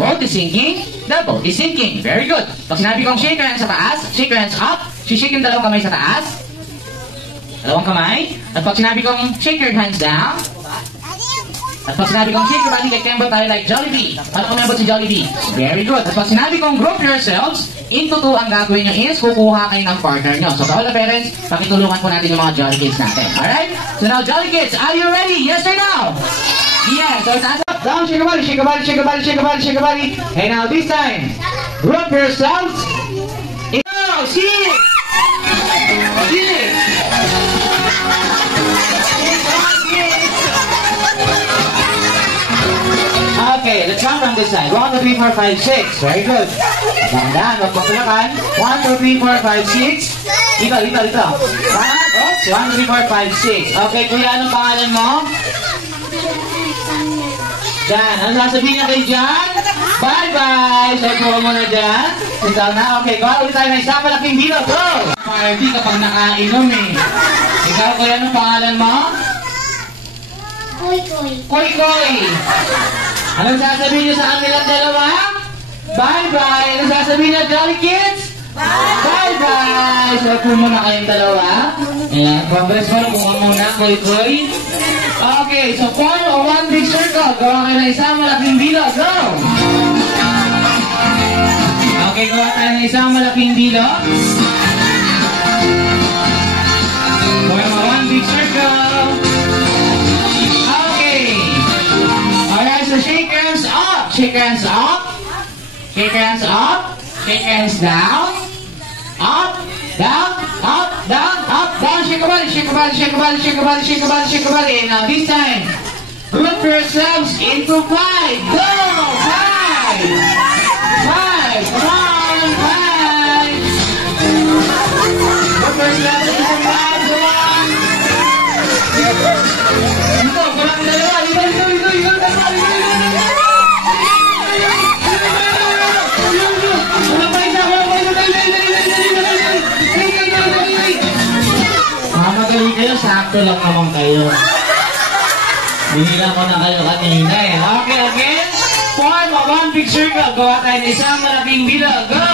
boat is sinking, the boat is sinking. Very good. Pag sinabi kong shake your hands sa taas, shake your hands up, shake yung dalawang kamay sa taas, dalawang kamay. At pag sinabi kong shake your hands down, at pag sinabi kong shake your body like Kembo tayo like Jollibee. Paano kumembot si Jollibee? Very good. At pag sinabi kong group yourselves, into two ang gagawin nyo is kukuha kayo ng partner nyo. So, all the parents, pakitulungan po natin yung mga Jolly Kids natin. Alright? So now, Jolly Kids, are you ready? Yes or no? Yes. So, hands up, down, shake your body, shake your body, shake your body, shake your body, shake your body. And now, this time, group yourselves. Go! Shake! Shake! Okay, let's count from this side. 1, 2, 3, 4, 5, 6. Very good. Dahan-dahan, huwag magpulakan. 1, 2, 3, 4, 5, 6. Dito. 1, 2, 3, 4, 5, 6. Okay, kuya, anong pangalan mo? Jan. Ano sasabihin na kayo dyan? Bye-bye! So, kuha mo na dyan. Sintaw na. Okay, kuha ulit tayo ng isang malaking bilog. Go! Party kapag nakainom eh. Ikaw, kuya, anong pangalan mo? Koy-koy. Anong sasabihin niyo sa kanilang dalawa? Bye-bye. Anong sasabihin niyo, Jolly Kids? Bye-bye. So, kung muna kayong dalawa. Ayan, progress mo. Kung muna, koy-koy. Okay, so form a one big circle. Gawa kayo ng isang malaking bilog. Go! Okay, gawa tayo ng isang malaking bilog. Form a one big circle. So shake your hands up, shake your hands up, shake your hands up, shake your hands down, up, down, up, down, up, down, shake your body, shake your body, shake your body, shake your body, shake your body, shake your body. And now this time, group yourselves into 5. Go! 5! 5! Come on, 5! Group yourselves into 5. Go on! Dito, kulang dalawa. Dito. Magaling kayo, sakto lang naman kayo. Binila ko na kayo kanina eh. Okay, again. Form a one big circle. Gawa tayo ng isang malaking bilog. Go!